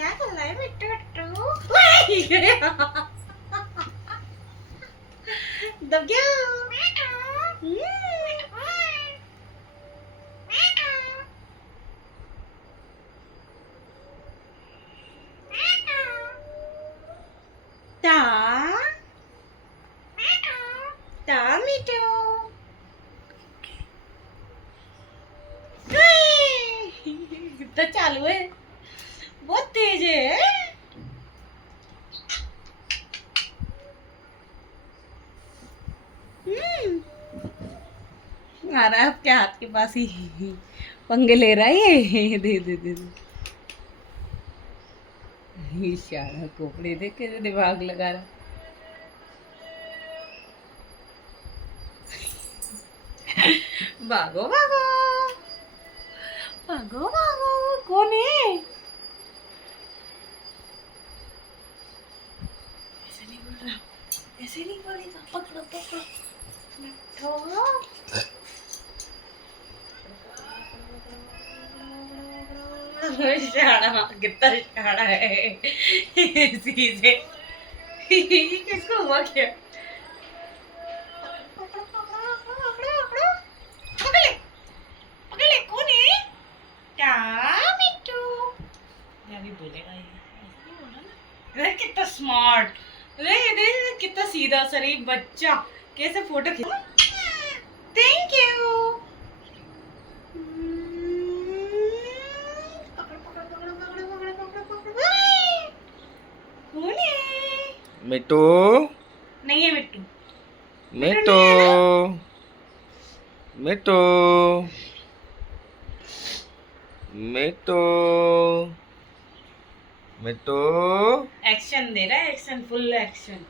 क्या कर रहा है मिट्टू? दब गया। ता ता मिट्टू कितना चालू है, बहुत तेज है। आ रहा है आपके हाथ के पास ही, पंगे ले रहा है ये। दे दे दे दे। इशारा कोपड़े देख के दिमाग लगा रहा। भागो भागो भागो भागो, कौन है? ऐसे नहीं बोल रहा, ऐसे नहीं बोलेगा। पकड़ो पकड़ो मिठो। शाना कितना शाना है सीधे। किसको हुआ क्या? बोलेगा ये कितना स्मार्ट, कितना सीधा शरीफ बच्चा, कैसे फोटो खींच। Thank you. मिट्टू नहीं है मिट्टू। मिट्टू मिट्टू मिट्टू मिट्टू एक्शन दे रहा है, एक्शन, फुल एक्शन।